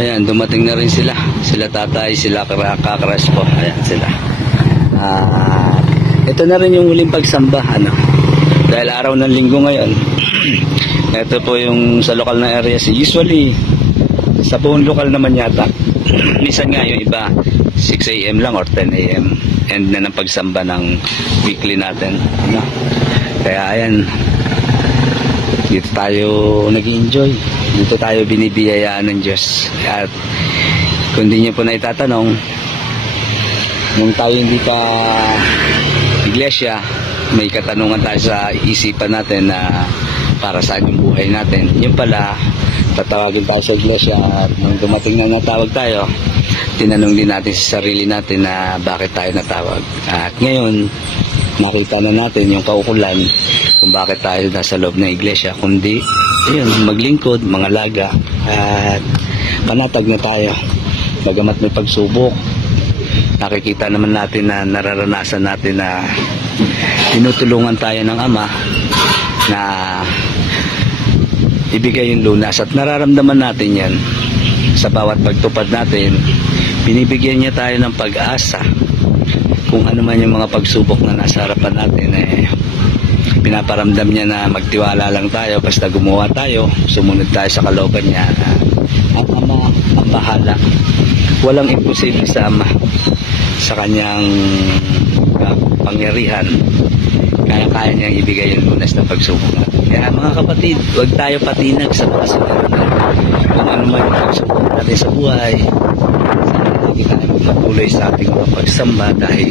Ayan, dumating na rin sila. Sila tatay, sila kakrespo. Ayan sila. Ito na rin yung huling pagsamba. Dahil araw ng linggo ngayon. Ito po yung sa lokal na areas. Usually, sa buong lokal naman yata. Minsan nga yung iba, 6 AM lang or 10 AM. End na ng pagsamba ng weekly natin. Kaya ayan, dito tayo nag-enjoy. Dito tayo binibiyayaan ng Diyos. At kung di niyo po na itatanong, nung tayo hindi pa iglesia, may katanungan tayo sa isipan natin na para saan yung buhay natin. Yun pala, tatawagin tayo sa iglesia at nung dumating na natawag tayo, tinanong din natin sa sarili natin na bakit tayo natawag. At ngayon, nakita na natin yung kaukulan kung bakit tayo nasa loob ng iglesia, kundi ayun, maglingkod, mangalaga at panatag na tayo. Bagamat may pagsubok, nakikita naman natin na nararanasan natin na tinutulungan tayo ng Ama na ibigay yung lunas at nararamdaman natin yan sa bawat pagtupad natin. Binibigyan niya tayo ng pag-asa kung ano man yung mga pagsubok na nasa harapan natin. Pinaparamdam niya na magtiwala lang tayo, basta gumawa tayo, sumunod tayo sa kalooban niya. Ang Ama ang bahala. Walang imposible sa Ama. Sa kanyang pangyarihan, kaya niyang ibigay yung lunas ng pagsubok natin. Kaya mga kapatid, huwag tayo patinag sa mga sunod. Kung ano man yung pagsubok natin sa buhay, hindi tayo magpatuloy sa ating mga pagsamba dahil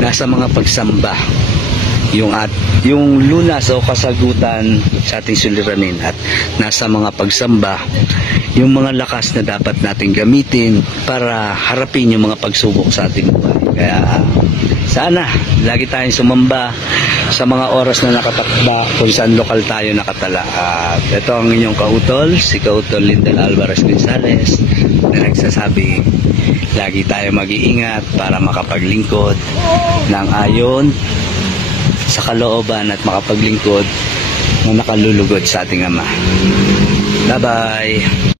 nasa mga pagsamba yung lunas o kasagutan sa ating suliranin, at nasa mga pagsamba yung mga lakas na dapat nating gamitin para harapin yung mga pagsubok sa ating buhay. Kaya sana lagi tayong sumamba sa mga oras na nakatakda kung saan lokal tayo nakatala. At ito ang inyong kautol, si Kautol Lindel Alvarez Gonzales, na nagsasabi lagi tayo mag-iingat para makapaglingkod ng ayon sa kalooban at makapaglingkod na nakalulugod sa ating Ama. Bye-bye!